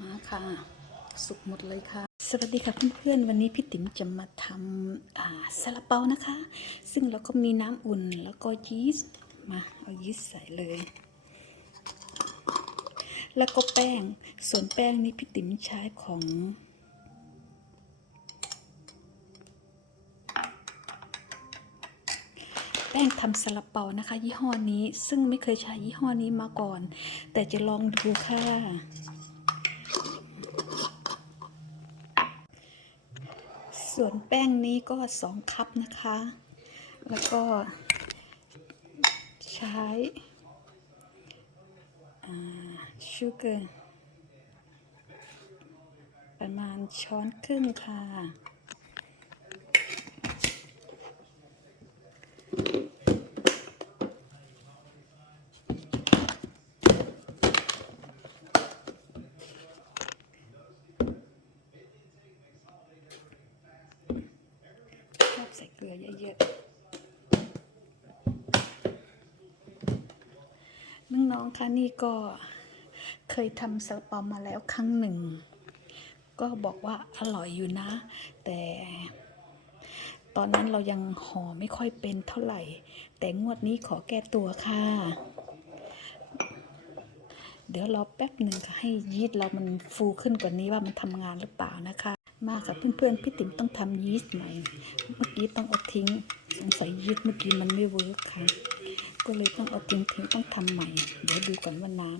มาค่ะสุกหมดเลยค่ะสวัสดีค่ะเพื่อนๆวันนี้พี่ติ๋มจะมาทำซาลาเปานะคะซึ่งเราก็มีน้ำอุ่นแล้วก็ยีสต์มาเอายีสต์ใส่เลยแล้วก็แป้งส่วนแป้งนี้พี่ติ๋มใช้ของแป้งทำซาลาเปานะคะยี่ห้อนี้ซึ่งไม่เคยใช้ยี่ห้อนี้มาก่อนแต่จะลองดูค่ะส่วนแป้งนี้ก็2 คัพนะคะแล้วก็ใช้ชูเกอร์ประมาณช้อนครึ่งค่ะชอบใส่เกลือเยอะๆน้องๆคะนี่ก็เคยทำซาลาเปามาแล้วครั้งหนึ่งก็บอกว่าอร่อยอยู่นะแต่ตอนนั้นเรายังห่อไม่ค่อยเป็นเท่าไหร่แต่งวดนี้ขอแก้ตัวค่ะเดี๋ยวรอแป๊บหนึ่งค่ะให้ยีสต์เรามันฟูขึ้นกว่านี้ว่ามันทำงานหรือเปล่านะคะมาค่ะเพื่อนๆพี่ติ๋มต้องทำยีสต์ใหม่เมื่อกี้ต้องเอาทิ้งสงสัยยีสต์เมื่อกี้มันไม่เวิร์คค่ะก็เลยต้องเอาทิ้งต้องทำใหม่เดี๋ยวดูก่อนว่าน้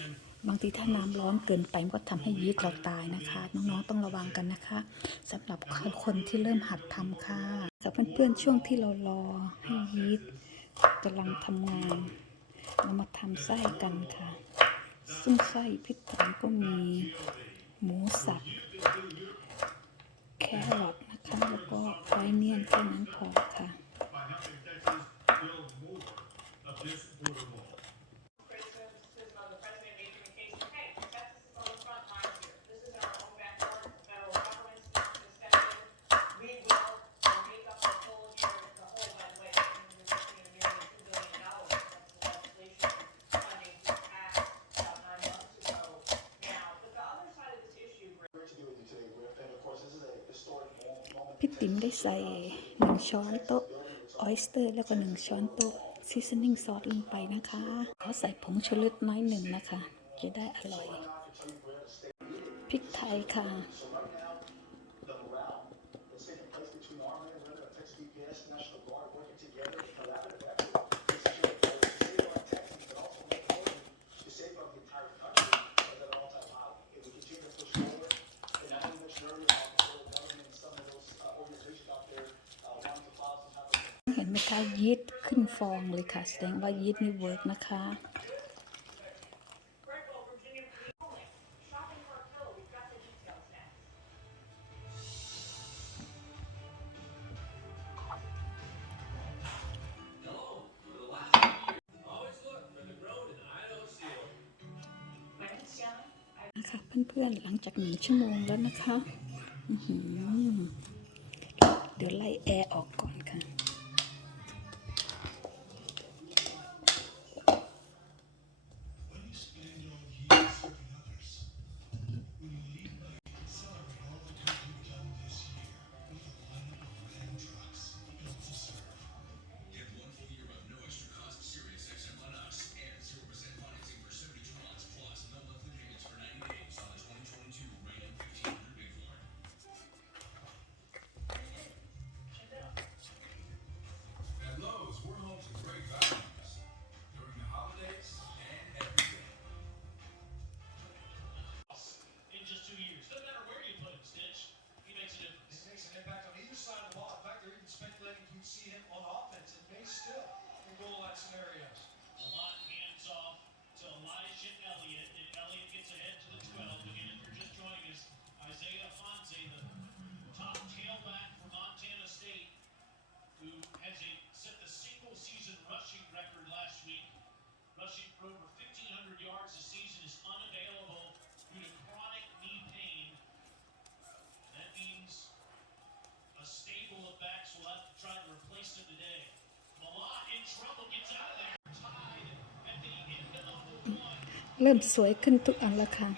ำบางทีถ้าน้ำร้อนเกินไปก็ทำให้ยีสต์เราตายนะคะน้องๆต้องระวังกันนะคะสำหรับคนที่เริ่มหัดทำค่ะกับเพื่อนๆช่วงที่เรารอให้ยีสต์กำลังทำงานเรามาทำไส้กันค่ะซึ่งไส้พี่ติ๋มก็มีหมูสับแครอทนะคะแล้วก็ไอเนียนแค่นั้นพอค่ะพี่ติ๋มได้ใส่1 ช้อนโต๊ะออยสเตอร์แล้วก็1 ช้อนโต๊ะซีซันนิ่งซอสลงไปนะคะขอใส่ผงชูรสน้อยหนึ่งนะคะจะได้อร่อยพริกไทยค่ะเห็นไหมคะยีสต์ขึ้นฟองเลยค่ะแสดงว่ายีสต์นี่เวิร์กนะคะนะคะเพื่อนๆหลังจาก1 ชั่วโมงแล้วนะคะเดี๋ยวไล่แอร์ออกก่อนค่ะเริ่มสวยขึ้นทุกอันแล้วค่ะ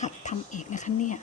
หัดทำอีกนะคะเนี่ย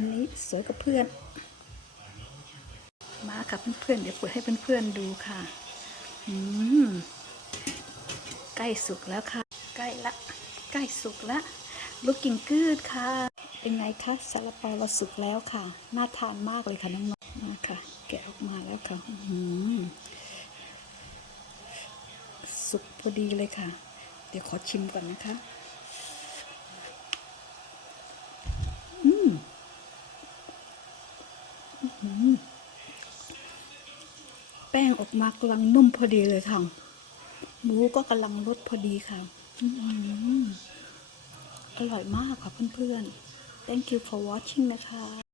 อันนี้สวยกับเพื่อน มาค่ะเพื่อนๆเดี๋ยวเปิดให้เพื่อนๆดูค่ะใกล้สุกแล้วค่ะ ใกล้ละ ใกล้สุกละlooking good ค่ะ เป็นไงคะซาลาเปาเราสุกแล้วค่ะ น่าทานมากเลยค่ะน้องๆมาค่ะ แกะออกมาแล้วค่ะสุกพอดีเลยค่ะ เดี๋ยวขอชิมก่อนนะคะแป้งออกมากำลังนุ่มพอดีเลยค่ะหมูก็กำลังรสพอดีค่ะอร่อยมากค่ะเพื่อนๆ Thank you for watching นะคะ